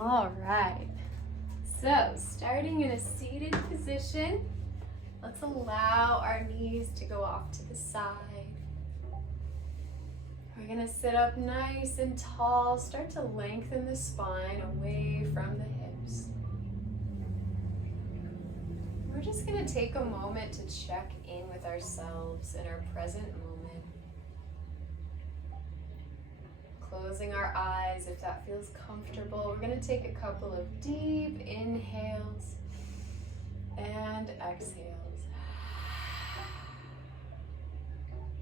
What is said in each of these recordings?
All right, so starting in a seated position, let's allow our knees to go off to the side. We're gonna sit up nice and tall, start to lengthen the spine away from the hips. We're just gonna take a moment to check in with ourselves in our present moment. Closing our eyes if that feels comfortable. We're going to take a couple of deep inhales and exhales.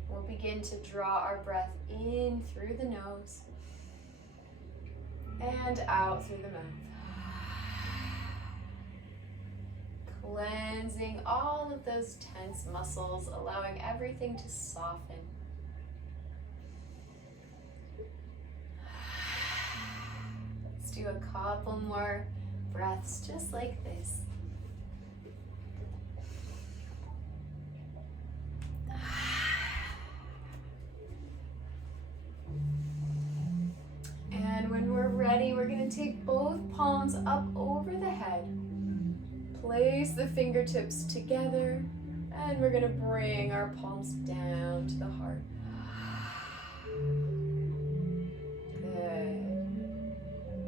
We'll begin to draw our breath in through the nose and out through the mouth. Cleansing all of those tense muscles, allowing everything to soften. Do a couple more breaths just like this. And when we're ready, we're going to take both palms up over the head. Place the fingertips together, and we're going to bring our palms down to the heart.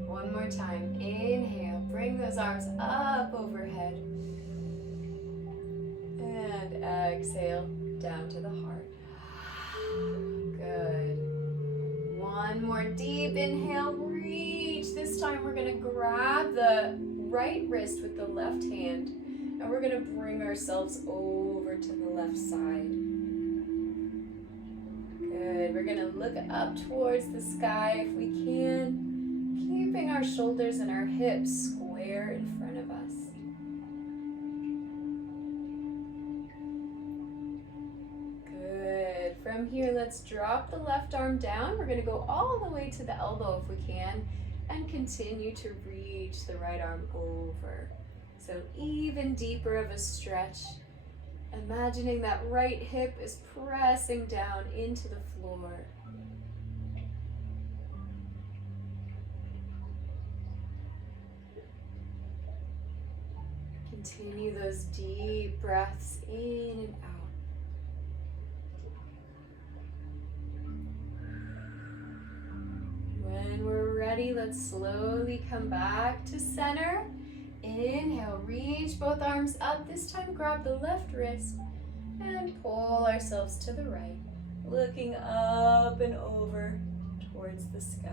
One more time. Inhale, bring those arms up overhead. And exhale, down to the heart. Good. One more deep inhale, reach. This time we're going to grab the right wrist with the left hand, and we're going to bring ourselves over to the left side. Good. We're going to look up towards the sky if we can. Keeping our shoulders and our hips square in front of us. Good. From here, let's drop the left arm down. We're going to go all the way to the elbow if we can, and continue to reach the right arm over. So even deeper of a stretch. Imagining that right hip is pressing down into the floor. Continue those deep breaths in and out. When we're ready, let's slowly come back to center. Inhale, reach both arms up. This time grab the left wrist and pull ourselves to the right, looking up and over towards the sky.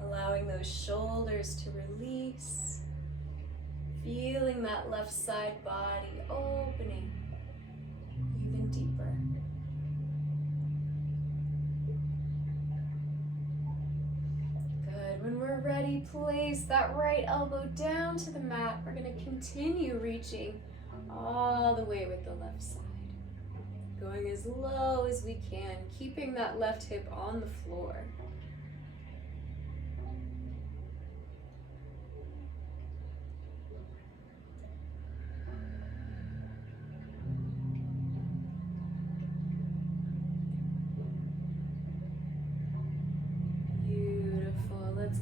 Allowing those shoulders to release, feeling that left side body opening even deeper. Good. When we're ready, place that right elbow down to the mat. We're going to continue reaching all the way with the left side. Going as low as we can, keeping that left hip on the floor.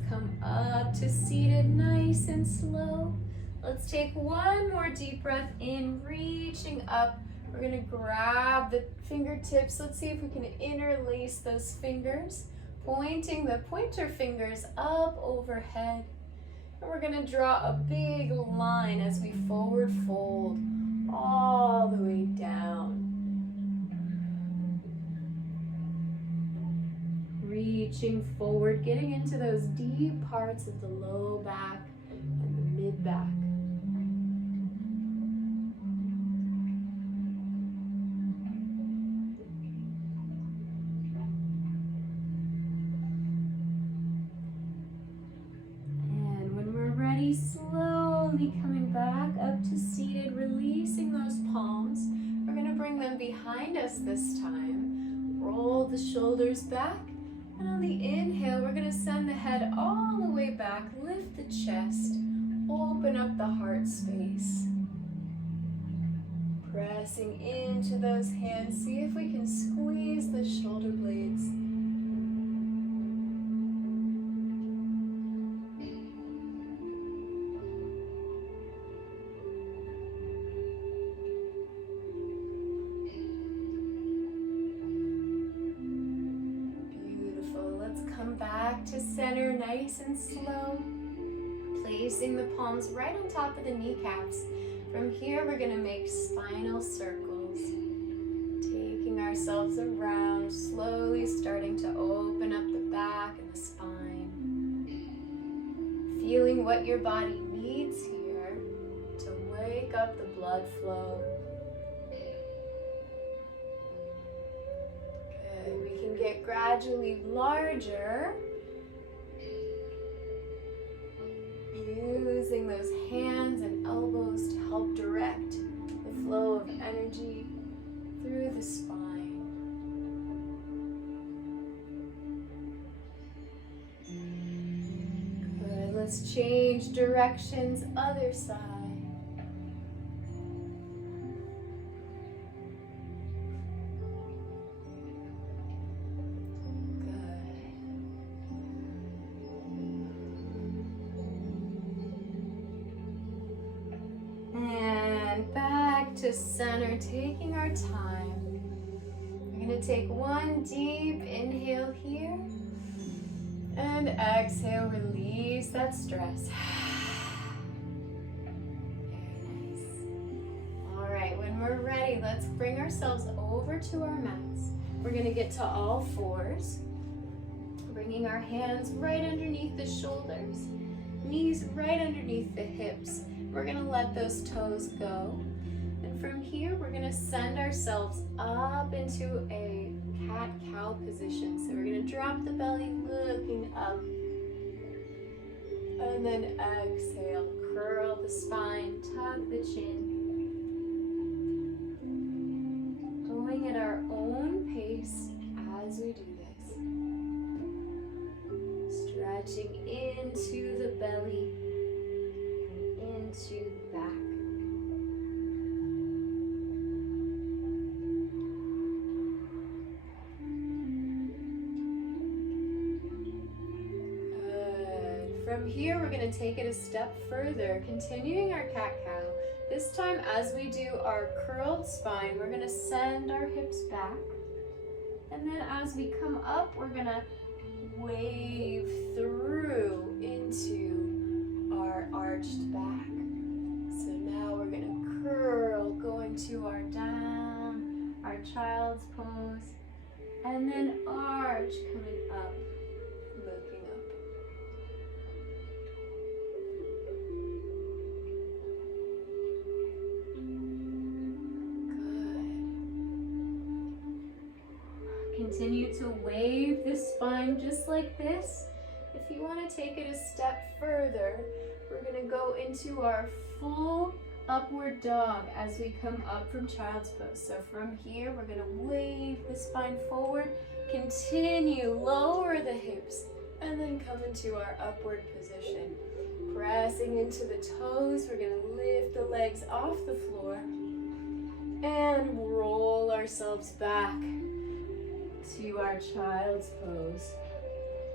Come up to seated nice and slow. Let's take one more deep breath in, reaching up. We're going to grab the fingertips. Let's see if we can interlace those fingers, pointing the pointer fingers up overhead. And we're going to draw a big line as we forward fold all the way down. Reaching forward, getting into those deep parts of the low back and the mid back. And when we're ready, slowly coming back up to seated, releasing those palms. We're going to bring them behind us this time. Roll the shoulders back. And on the inhale, we're going to send the head all the way back, lift the chest, open up the heart space. Pressing into those hands, see if we can squeeze the shoulder blades. back to center, nice and slow. Placing the palms right on top of the kneecaps. From here, we're going to make spinal circles. Taking ourselves around, slowly starting to open up the back and the spine. Feeling what your body needs here to wake up the blood flow. Good. We can get gradually larger. Using those hands and elbows to help direct the flow of energy through the spine. Good. Let's change directions, other side. To center, taking our time. We're going to take one deep inhale here and exhale, release that stress. Very nice. All right, when we're ready, let's bring ourselves over to our mats. We're going to get to all fours, bringing our hands right underneath the shoulders, knees right underneath the hips. We're going to let those toes go. And from here, we're going to send ourselves up into a cat-cow position. So we're going to drop the belly, looking up. And then exhale, curl the spine, tuck the chin. Going at our own pace as we do this. Stretching into the belly, into the back. From here, we're going to take it a step further, continuing our cat-cow. This time, as we do our curled spine, we're going to send our hips back. And then as we come up, we're going to wave through into our arched back. So now we're going to curl, going to our down, our child's pose, and then arch, coming up, looking up. Continue to wave the spine just like this. If you want to take it a step further, we're going to go into our full upward dog as we come up from child's pose. So from here, we're going to wave the spine forward, continue, lower the hips, and then come into our upward position. Pressing into the toes, we're going to lift the legs off the floor and roll ourselves back to our child's pose.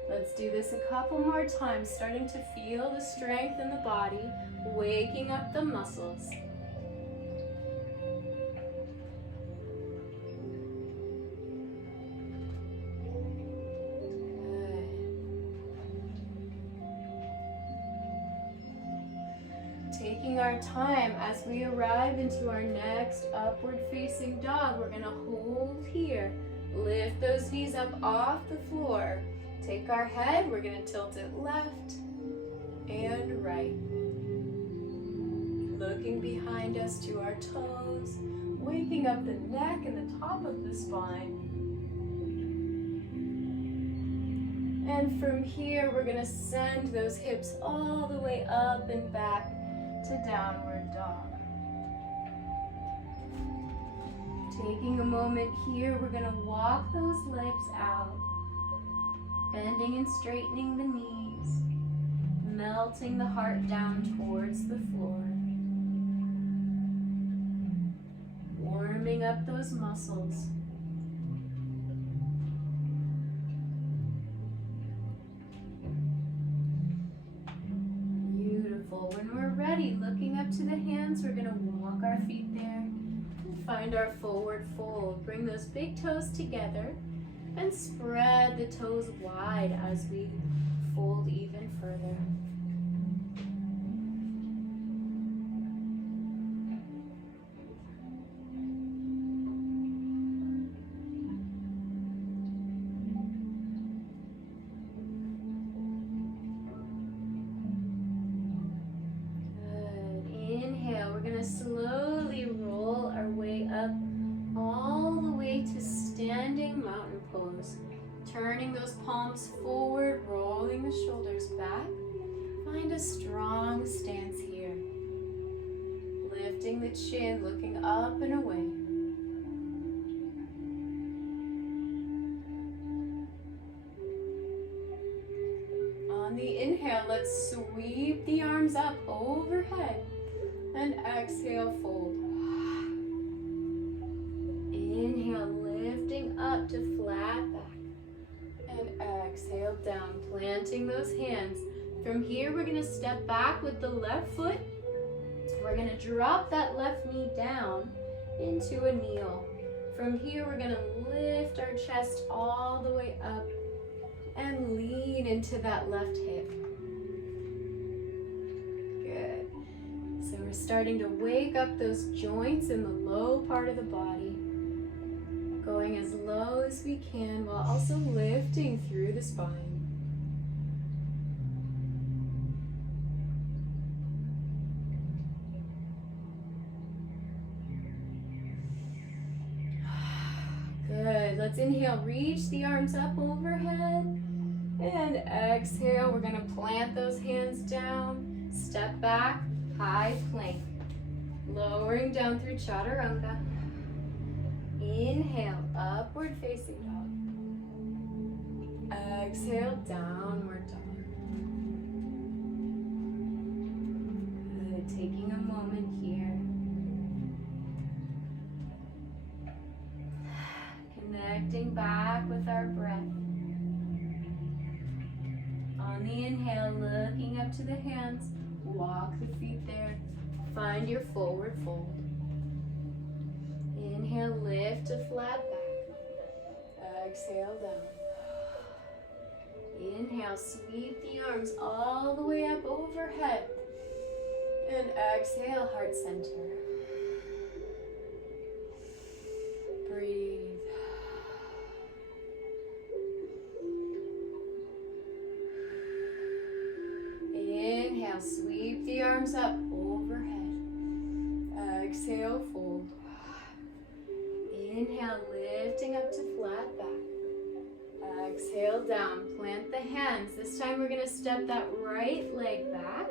Let's do this a couple more times, starting to feel the strength in the body, waking up the muscles. Good. Taking our time as we arrive into our next upward facing dog, we're going to hold here. Lift those knees up off the floor. Take our head, we're going to tilt it left and right. Looking behind us to our toes, waking up the neck and the top of the spine. And from here, we're going to send those hips all the way up and back to downward dog. Taking a moment here, we're going to walk those legs out, bending and straightening the knees, melting the heart down towards the floor, warming up those muscles. Beautiful. When we're ready, looking up to the hands, we're going to walk our feet there. Find our forward fold. Bring those big toes together. And And spread the toes wide as we fold even further. Slowly roll our way up all the way to standing mountain pose. Turning those palms forward, rolling the shoulders back. Find a strong stance here. Lifting the chin, looking up and away. On the inhale, let's sweep the arms up overhead. And exhale, fold. Inhale, lifting up to flat back. And exhale, down, planting those hands. From here, we're going to step back with the left foot. We're going to drop that left knee down into a kneel. From here, we're going to lift our chest all the way up and lean into that left hip. So we're starting to wake up those joints in the low part of the body, going as low as we can while also lifting through the spine. Good. Let's inhale, reach the arms up overhead, and exhale. We're going to plant those hands down, step back. High plank, lowering down through chaturanga. Inhale, upward facing dog. Exhale, downward dog. Good, taking a moment here. Connecting back with our breath. On the inhale, looking up to the hands. Walk the feet there. Find your forward fold. Inhale, lift to flat back. Exhale, down. Inhale, sweep the arms all the way up overhead. And exhale, heart center. Breathe. Inhale, sweep the arms up overhead. Exhale, fold. Inhale, lifting up to flat back. Exhale, down. Plant the hands. This time we're going to step that right leg back.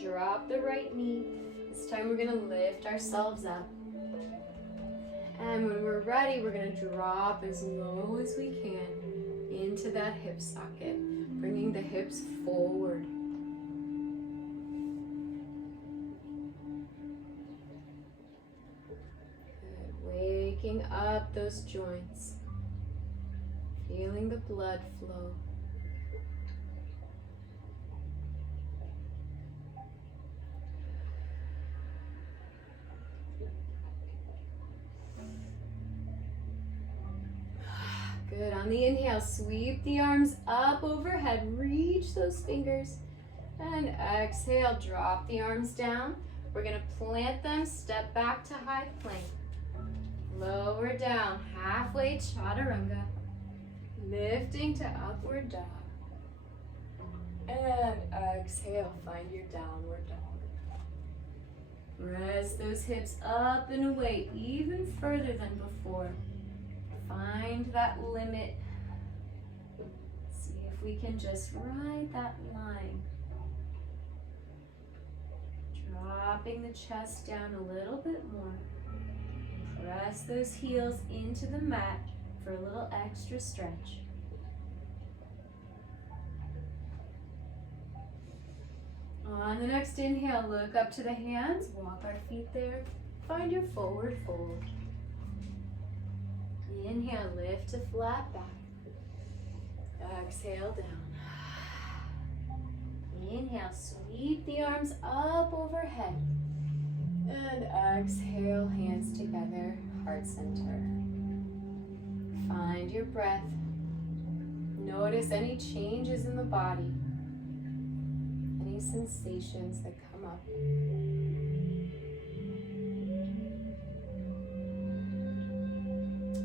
Drop the right knee. This time we're going to lift ourselves up. And when we're ready, we're going to drop as low as we can into that hip socket. Bringing the hips forward. Good. Waking up those joints. Feeling the blood flow. Good. On the inhale, sweep the arms up overhead. Reach those fingers. And exhale, drop the arms down. We're going to plant them, step back to high plank. Lower down, halfway chaturanga. Lifting to upward dog. And exhale, find your downward dog. Press those hips up and away, even further than before. Find that limit. See if we can just ride that line. Dropping the chest down a little bit more. Press those heels into the mat for a little extra stretch. On the next inhale, look up to the hands, walk our feet there. Find your forward fold. Inhale, lift to flat back. Exhale, down. Inhale, sweep the arms up overhead. And exhale, hands together, heart center. your breath. Notice any changes in the body, any sensations that come up.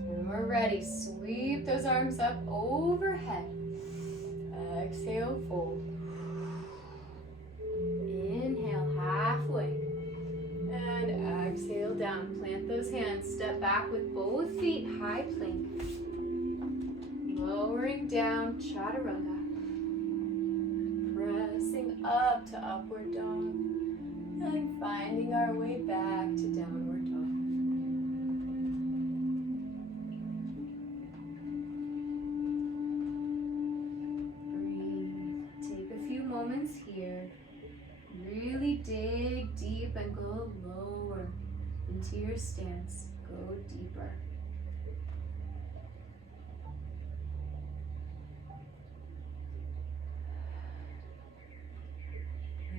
When we're ready, sweep those arms up overhead. Exhale, fold. Inhale, halfway. And exhale down. Plant those hands. Step back with both feet, high plank. Lowering down, chaturanga. Pressing up to upward dog. And finding our way back to downward dog. Moments here. Really dig deep and go lower into your stance. Go deeper.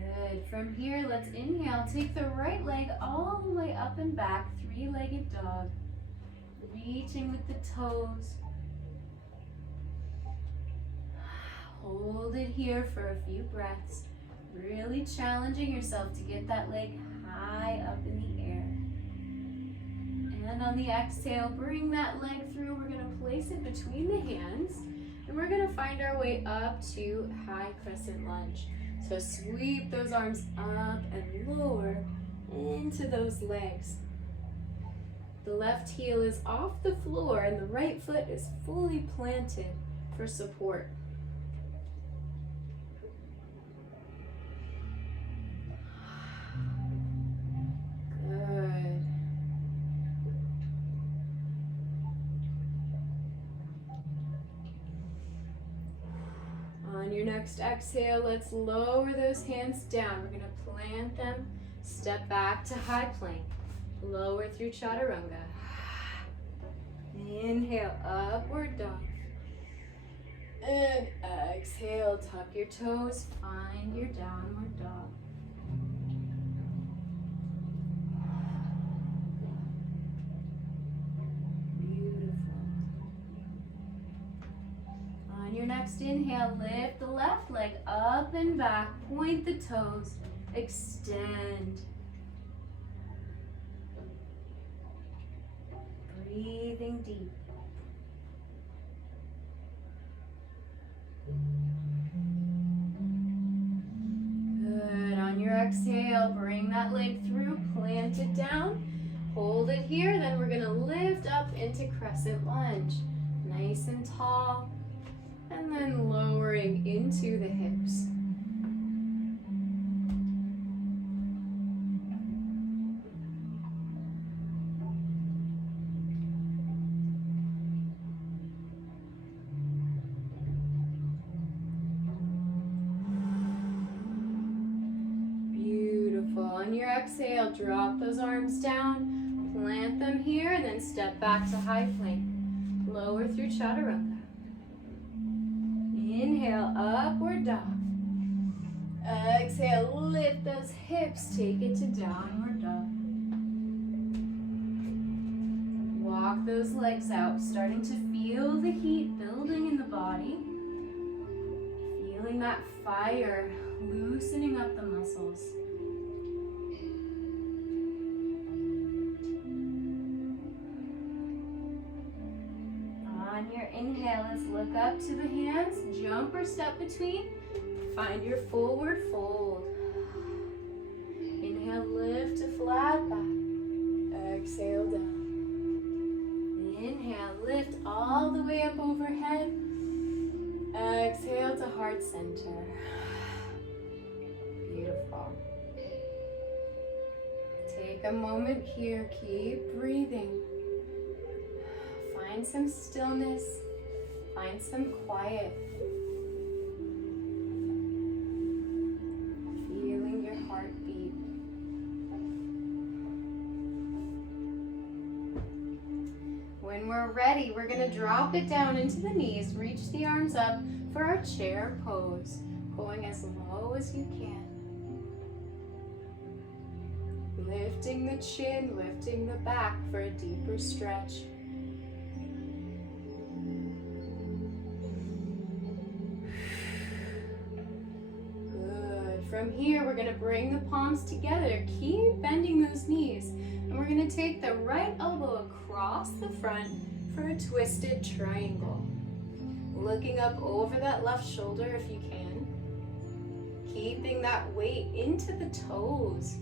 Good. From here, let's inhale. Take the right leg all the way up and back. Three-legged dog. Reaching with the toes. Hold it here for a few breaths. Really challenging yourself to get that leg high up in the air. And on the exhale, bring that leg through. We're going to place it between the hands. And we're going to find our way up to high crescent lunge. So sweep those arms up and lower into those legs. The left heel is off the floor and the right foot is fully planted for support. Next exhale, let's lower those hands down. We're going to plant them, step back to high plank, lower through chaturanga. Inhale, upward dog. And exhale, tuck your toes, find your downward dog. Your next inhale, lift the left leg up and back, point the toes, extend. Breathing deep. Good. On your exhale, bring that leg through, plant it down, hold it here, then we're going to lift up into crescent lunge. Nice and tall. And then lowering into the hips. Beautiful. On your exhale, drop those arms down, plant them here, and then step back to high plank. Lower through chaturanga. Inhale, upward dog. Exhale, lift those hips, take it to downward dog. Walk those legs out, starting to feel the heat building in the body. Feeling that fire, loosening up the muscles. On your inhale, let's look up to the hands, jump or step between, find your forward fold. Inhale, lift to flat back, exhale down. Inhale, lift all the way up overhead, exhale to heart center. Beautiful. Take a moment here, keep breathing. Find some stillness, find some quiet. Feeling your heartbeat. When we're ready, we're going to drop it down into the knees, reach the arms up for our chair pose, going as low as you can. Lifting the chin, lifting the back for a deeper stretch. from here, we're gonna bring the palms together. Keep bending those knees. And we're gonna take the right elbow across the front for a twisted triangle. Looking up over that left shoulder if you can. Keeping that weight into the toes.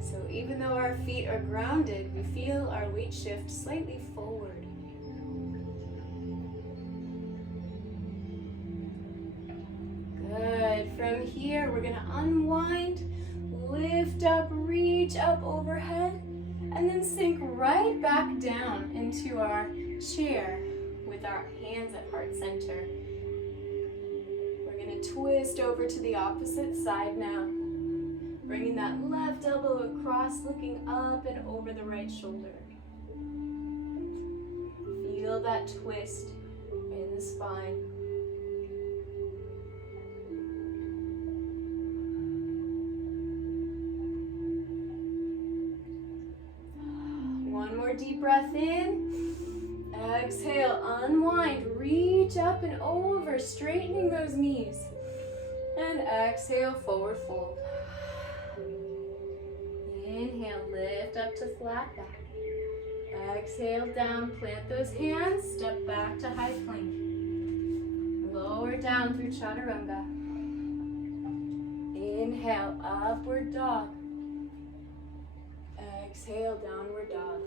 So even though our feet are grounded, we feel our weight shift slightly forward. Good. From here, we're gonna unwind, lift up, reach up overhead, and then sink right back down into our chair with our hands at heart center. We're gonna twist over to the opposite side now. Bringing that left elbow across, looking up and over the right shoulder. Feel that twist in the spine. One more deep breath in. Exhale, unwind, reach up and over, straightening those knees. And exhale, forward fold. Inhale, lift up to flat back. Exhale, down, plant those hands, step back to high plank. Lower down through chaturanga. Inhale, upward dog. Exhale, downward dog.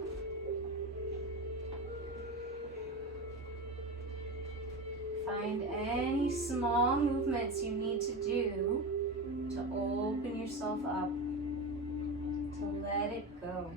Find any small movements you need to do to open yourself up, to let it go.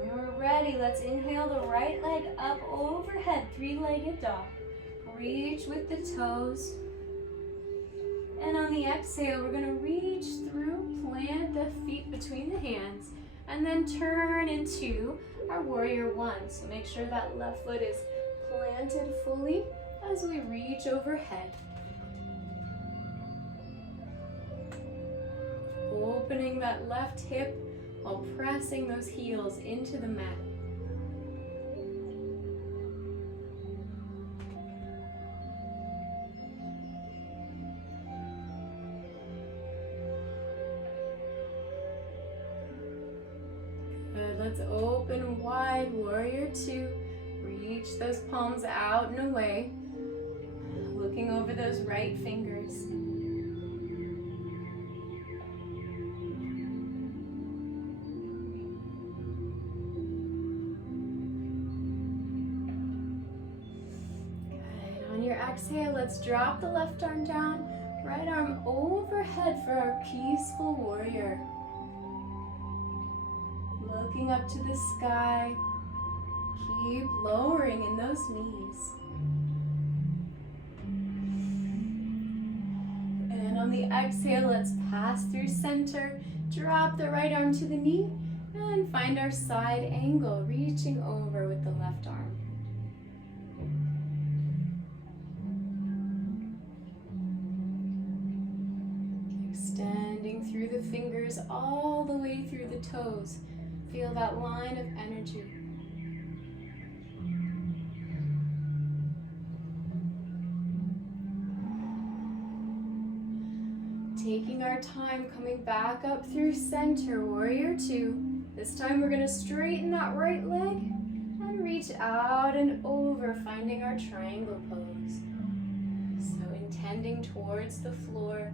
When we're ready, let's inhale the right leg up overhead, three-legged dog. Reach with the toes. And on the exhale, we're gonna reach through, plant the feet between the hands, and then turn into our warrior one. So make sure that left foot is planted fully as we reach overhead. Opening that left hip while pressing those heels into the mat. Let's open wide, warrior two. Reach those palms out and away. Looking over those right fingers. Good. On your exhale, let's drop the left arm down. Right arm overhead for our peaceful warrior. Looking up to the sky, keep lowering in those knees. And on the exhale, let's pass through center, drop the right arm to the knee, and find our side angle, reaching over with the left arm. Extending through the fingers all the way through the toes. Feel that line of energy. Taking our time, coming back up through center, warrior two. This time we're gonna straighten that right leg and reach out and over, finding our triangle pose. So intending towards the floor.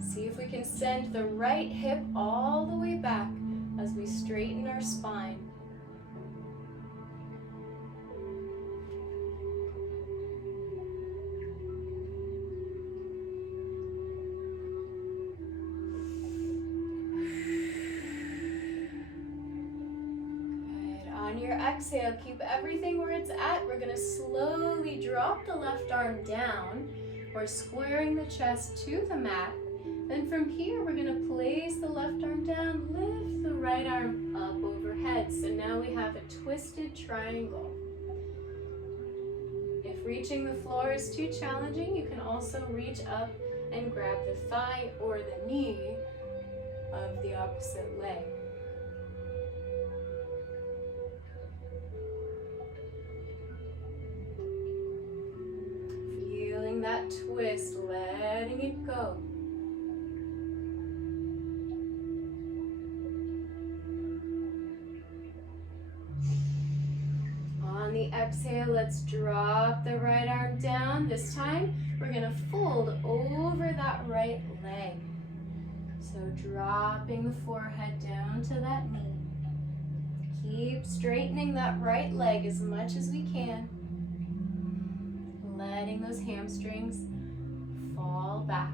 See if we can send the right hip all the way back as we straighten our spine. Good. On your exhale, keep everything where it's at. We're gonna slowly drop the left arm down. We're squaring the chest to the mat. Then from here, we're gonna place the left arm down, lift the right arm up overhead. So now we have a twisted triangle. If reaching the floor is too challenging, you can also reach up and grab the thigh or the knee of the opposite leg. Feeling that twist, letting it go. On the exhale, let's drop the right arm down. This time, we're gonna fold over that right leg. So dropping the forehead down to that knee. Keep straightening that right leg as much as we can. Letting those hamstrings fall back.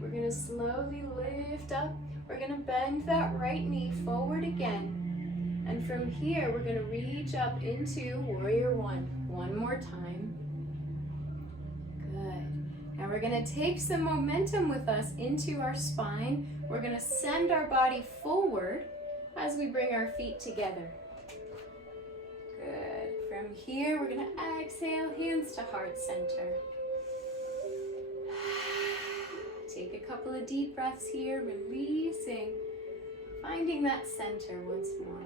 We're going to slowly lift up. We're going to bend that right knee forward again. And from here, we're going to reach up into Warrior One. One more time. Good. Now we're going to take some momentum with us into our spine. We're going to send our body forward as we bring our feet together. Good. From here, we're going to exhale, hands to heart center. Take a couple of deep breaths here, releasing, finding that center once more.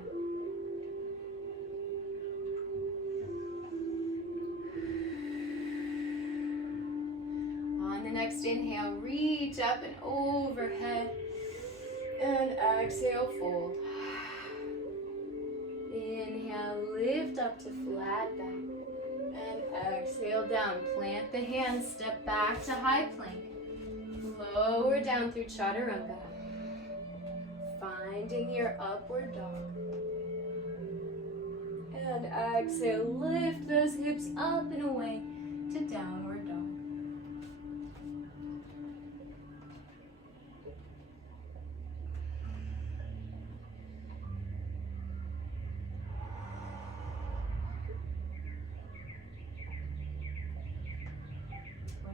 On the next inhale, reach up and overhead, and exhale, fold. Inhale, lift up to flat back, and exhale down. Plant the hands, step back to high plank. Lower down through chaturanga. Finding your upward dog. And exhale, lift those hips up and away to downward dog.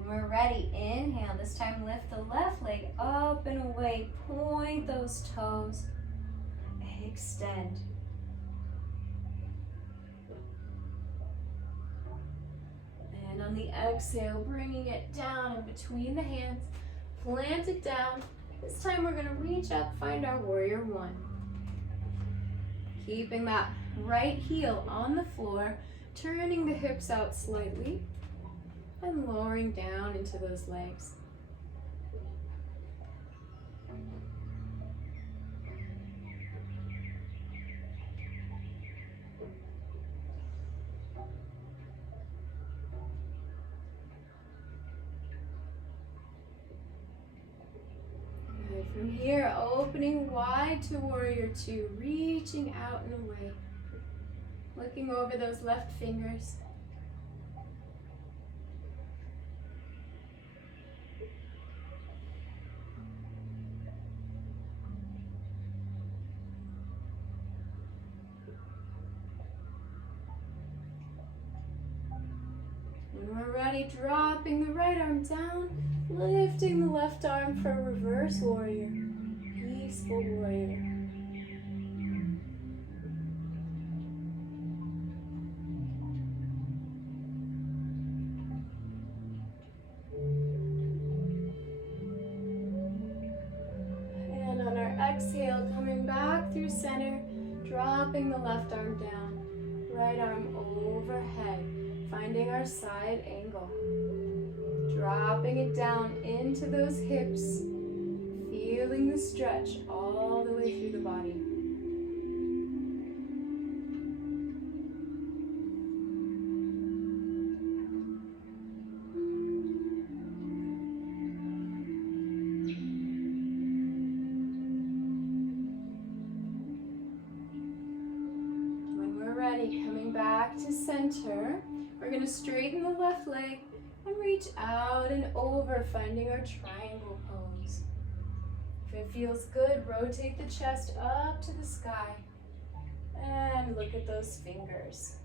We're ready. Inhale. This time lift the left leg up and away. Point those toes. Extend. And on the exhale, bringing it down in between the hands. Plant it down. This time we're going to reach up, find our Warrior One. Keeping that right heel on the floor, turning the hips out slightly. And lowering down into those legs. Good. From here, opening wide to Warrior Two, reaching out and away. Looking over those left fingers. When we're ready, dropping the right arm down, lifting the left arm for reverse warrior, peaceful warrior. And on our exhale, coming back through center, dropping the left arm down, right arm overhead. Finding our side angle. Dropping it down into those hips. Feeling the stretch all the way through the body. When we're ready, coming back to center. We're going to straighten the left leg and reach out and over, finding our triangle pose. If it feels good, rotate the chest up to the sky and look at those fingers.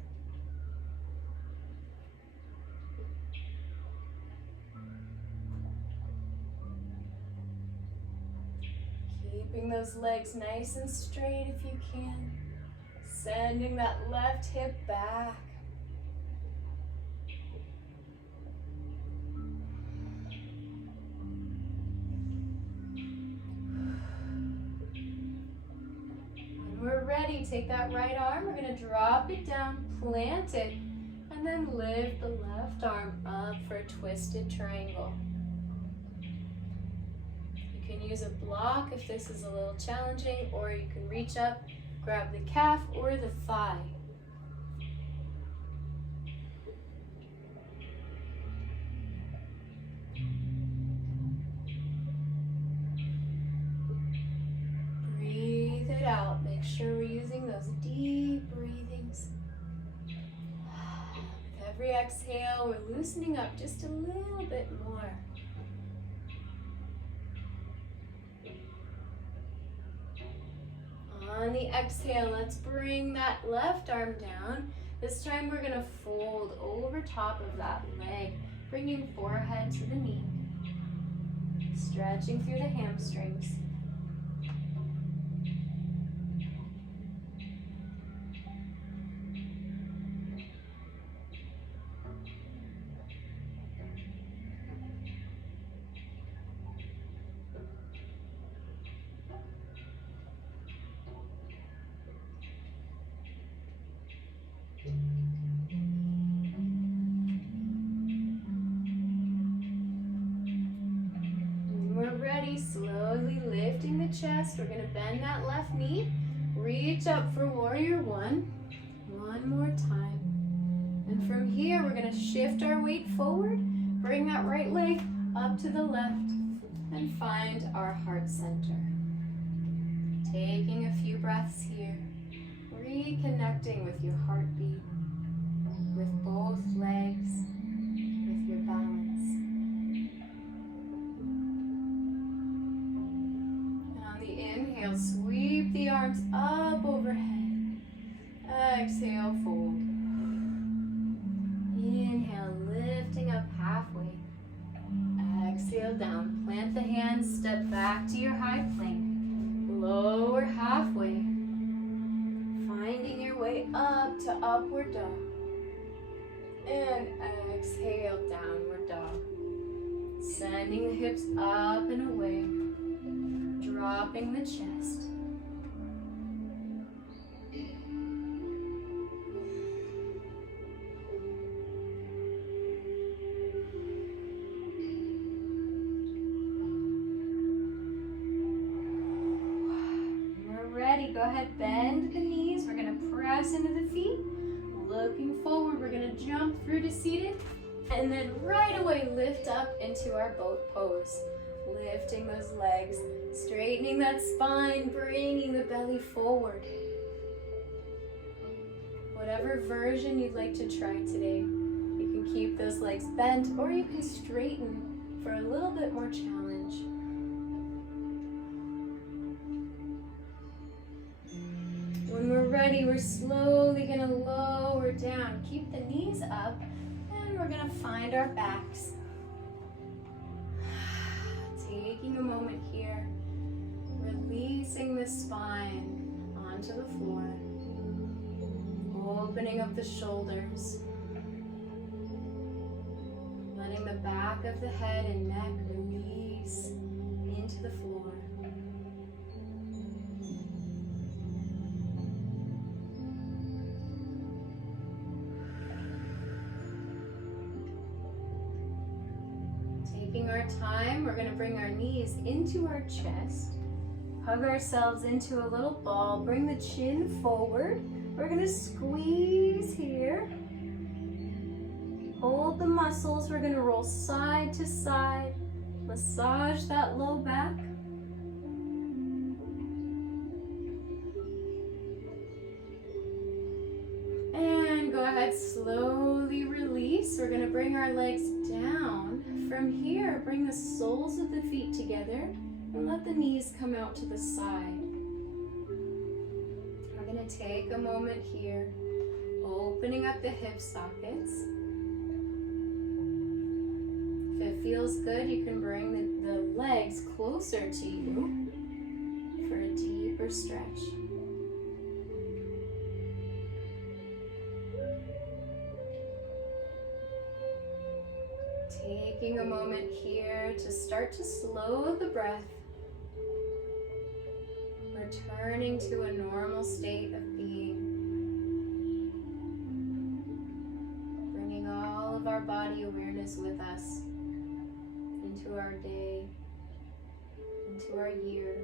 Keeping those legs nice and straight if you can. Sending that left hip back. When we're ready, take that right arm. We're going to drop it down, plant it, and then lift the left arm up for a twisted triangle. You can use a block if this is a little challenging, or you can reach up, grab the calf or the thigh. Breathe it out. Make sure we're using those deep breathings. With every exhale, we're loosening up just a little bit more. On the exhale, let's bring that left arm down. This time we're going to fold over top of that leg, bringing forehead to the knee, stretching through the hamstrings. Slowly lifting the chest. We're going to bend that left knee. Reach up for warrior one. One more time. And from here, we're going to shift our weight forward. Bring that right leg up to the left. And find our heart center. Taking a few breaths here. Reconnecting with your heartbeat. With both legs. With your balance. Inhale, sweep the arms up overhead. Exhale, fold. Inhale, lifting up halfway. Exhale, down. Plant the hands, step back to your high plank. Lower halfway. Finding your way up to upward dog. And exhale, downward dog. Sending the hips up and away. Dropping the chest. We're ready. Go ahead, bend the knees. We're going to press into the feet. Looking forward, we're going to jump through to seated. And then right away, lift up into our boat pose. Lifting those legs, straightening that spine, bringing the belly forward. Whatever version you'd like to try today, you can keep those legs bent or you can straighten for a little bit more challenge. When we're ready, we're slowly going to lower down. Keep the knees up and we're going to find our backs. Taking a moment here, releasing the spine onto the floor, opening up the shoulders, letting the back of the head and neck release into the floor. Taking our time, we're going to bring our knees into our chest, hug ourselves into a little ball, bring the chin forward. We're going to squeeze here, hold the muscles. We're going to roll side to side, massage that low back. And go ahead, slowly release. We're going to bring our legs down. From here, bring the soles of the feet together and let the knees come out to the side. We're going to take a moment here, opening up the hip sockets. If it feels good, you can bring the legs closer to you. For deeper stretch. Taking a moment here to start to slow the breath, returning to a normal state of being, bringing all of our body awareness with us into our day, into our year.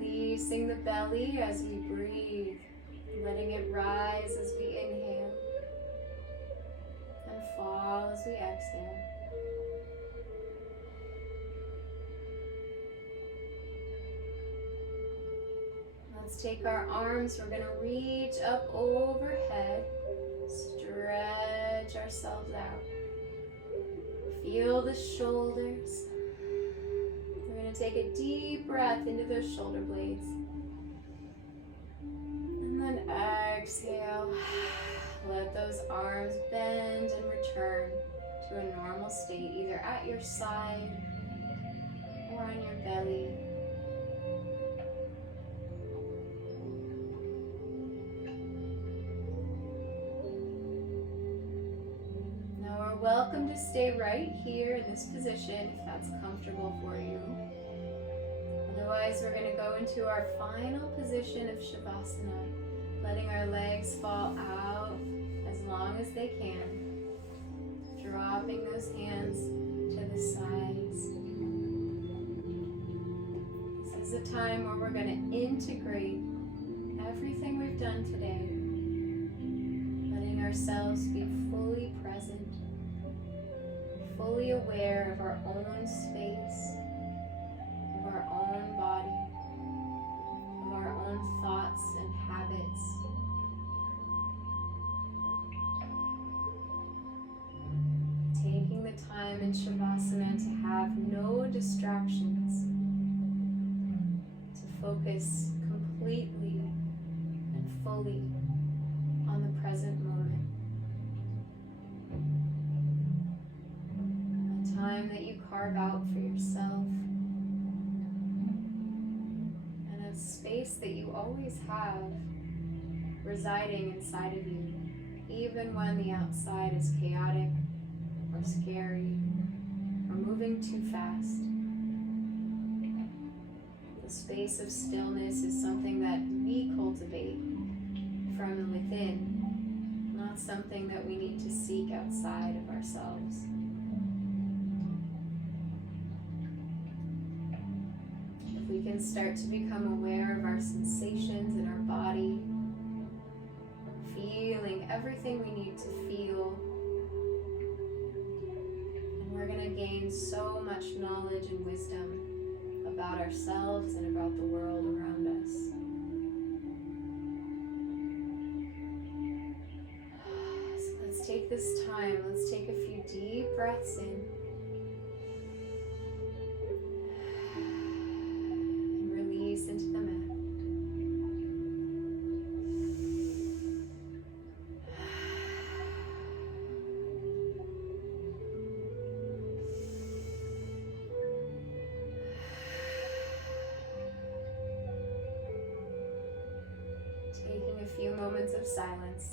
Releasing the belly as we breathe, letting it rise as we inhale and fall as we exhale. Let's take our arms, we're going to reach up overhead, stretch ourselves out. Feel the shoulders. We're going to take a deep breath into those shoulder blades. And then exhale. Let those arms bend and return to a normal state, either at your side or on your belly. Welcome to stay right here in this position if that's comfortable for you. Otherwise, we're going to go into our final position of Shavasana, letting our legs fall out as long as they can, dropping those hands to the sides. This is a time where we're going to integrate everything we've done today, letting ourselves be fully present, fully aware of our own space, of our own body, of our own thoughts and habits. Taking the time in Shavasana to have no distractions, to focus completely and fully on the present moment. Time that you carve out for yourself, and a space that you always have residing inside of you, even when the outside is chaotic or scary or moving too fast. The space of stillness is something that we cultivate from within, not something that we need to seek outside of ourselves. We can start to become aware of our sensations in our body, feeling everything we need to feel. And we're going to gain so much knowledge and wisdom about ourselves and about the world around us. So let's take this time, let's take a few deep breaths in. Into the mat. Taking a few moments of silence.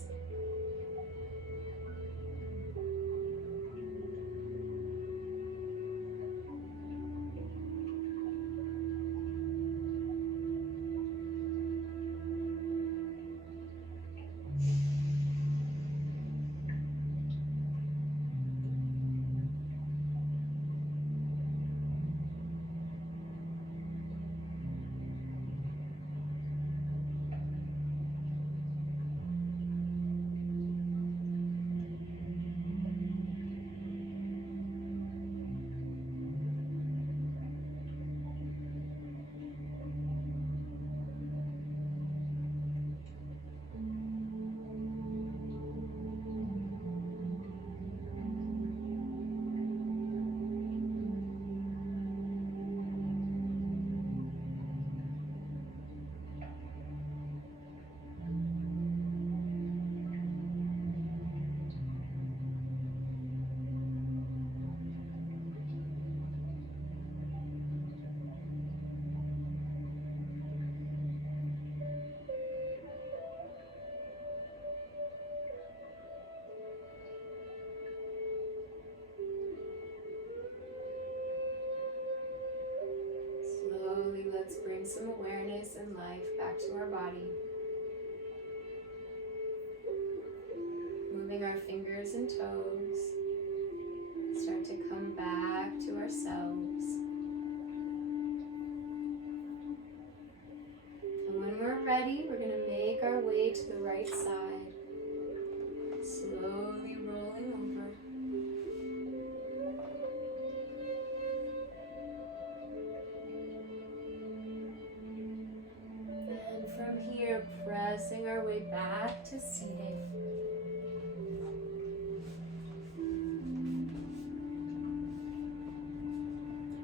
let's bring some awareness and life back to our body. Moving our fingers and toes. Start to come back to ourselves. And when we're ready, we're going to make our way to the right side. Slowly rolling over. And from here, pressing our way back to seated.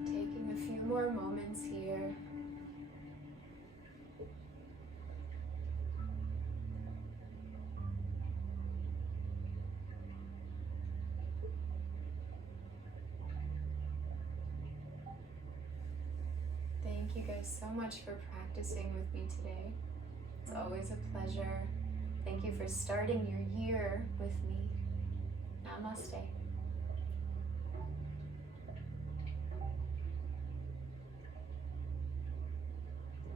Taking a few more moments here. Thank you guys so much for practicing with me today. It's always a pleasure. Thank you for starting your year with me. Namaste.